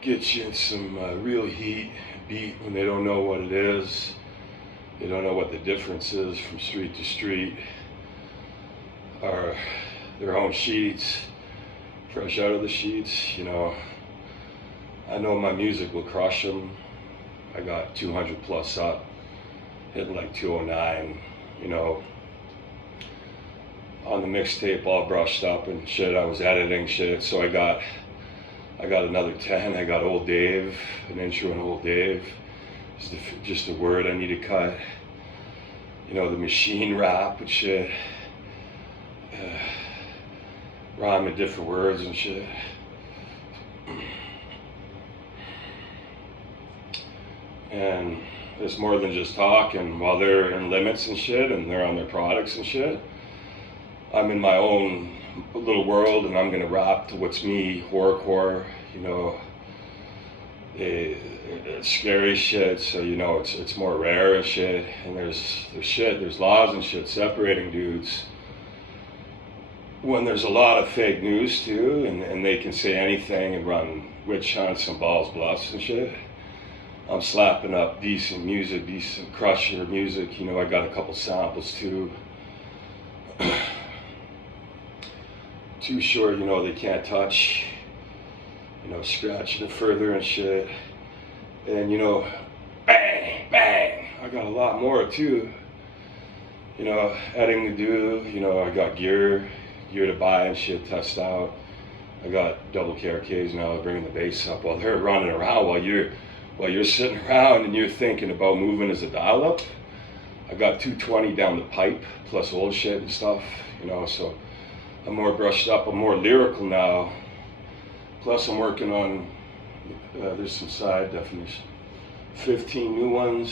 get you in some real heat beat when they don't know what it is. They don't know what the difference is from street to street, or their own sheets, fresh out of the sheets. You know, I know my music will crush them. I got 200 plus up, hitting like 209, you know, on the mixtape all brushed up and shit. I was editing shit, so I got another 10. I got Old Dave, an intro on Old Dave. Just a word I need to cut. You know, the machine rap and shit. Rhyming different words and shit. And it's more than just talking while they're in limits and shit and they're on their products and shit. I'm in my own little world and I'm gonna rap to what's me, horrorcore, you know. It's scary shit, so you know it's more rare and shit, and there's laws and shit separating dudes. When there's a lot of fake news too, and they can say anything and run witch hunts and balls bluffs and shit. I'm slapping up decent music, decent crusher music, you know. I got a couple samples too. Too short, you know, they can't touch. You know, scratching it further and shit. And you know, bang, bang. I got a lot more too. You know, editing to do, you know, I got gear to buy and shit, test out. I got double KRKs now, bringing the bass up while they're running around, while you're sitting around and you're thinking about moving as a dial up. I got 220 down the pipe, plus old shit and stuff, you know, so I'm more brushed up, I'm more lyrical now. Plus I'm working on, there's some side definition, 15 new ones.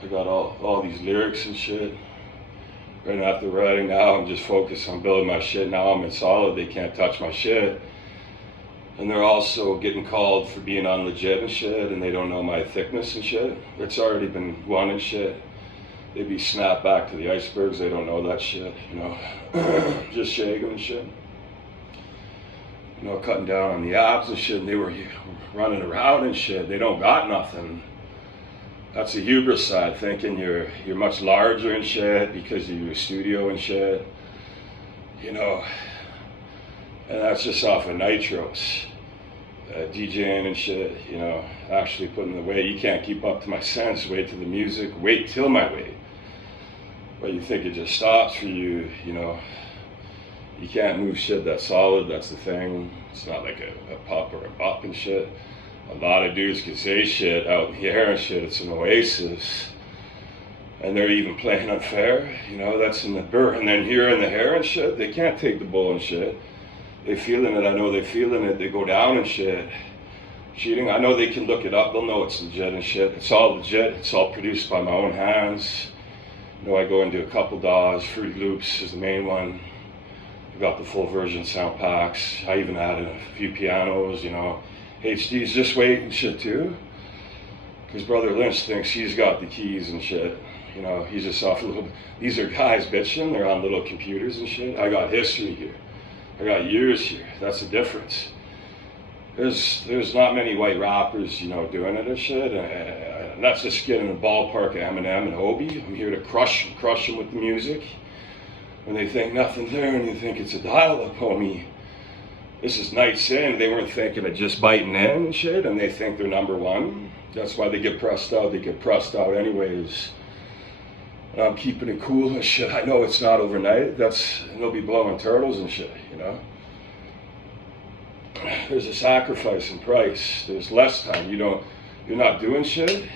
I got all these lyrics and shit. Right after writing now, I'm just focused on building my shit. Now I'm in solid, they can't touch my shit. And they're also getting called for being on legit and shit, and they don't know my thickness and shit. It's already been won and shit. They be snapped back to the icebergs, they don't know that shit, you know. Just shaking and shit. You know, cutting down on the abs and shit, and they were running around and shit. They don't got nothing. That's the hubris side, thinking you're much larger and shit because of your studio and shit. You know, and that's just off of nitros. DJing and shit, you know, actually putting the weight. You can't keep up to my sense, wait to the music, wait till my weight. But you think it just stops for you, you know. You can't move shit that's solid, that's the thing. It's not like a pop or a bop and shit. A lot of dudes can say shit out in the air and shit, it's an oasis. And they're even playing unfair, you know, that's in the burr. And then here in the hair and shit, they can't take the bull and shit. They feeling it, I know they feeling it, they go down and shit. Cheating, I know they can look it up, they'll know it's legit and shit. It's all legit, it's all produced by my own hands. You know, I go into a couple DAWs, Fruity Loops is the main one. I got the full version sound packs. I even added a few pianos, you know. HD's just wait and shit too. Because Brother Lynch thinks he's got the keys and shit. You know, he's just off a little bit. These are guys bitching, they're on little computers and shit. I got history here. I got years here. That's the difference. There's not many white rappers, you know, doing it and shit. And that's just getting in the ballpark of Eminem and Obi. I'm here to crush them with the music. When they think nothing's there and you think it's a dial-up, homie. This is nights in. They weren't thinking of just biting in and shit, and they think they're number one. That's why they get pressed out. They get pressed out anyways. And I'm keeping it cool and shit. I know it's not overnight. They'll be blowing turtles and shit, you know. There's a sacrifice in price. There's less time. You're not doing shit.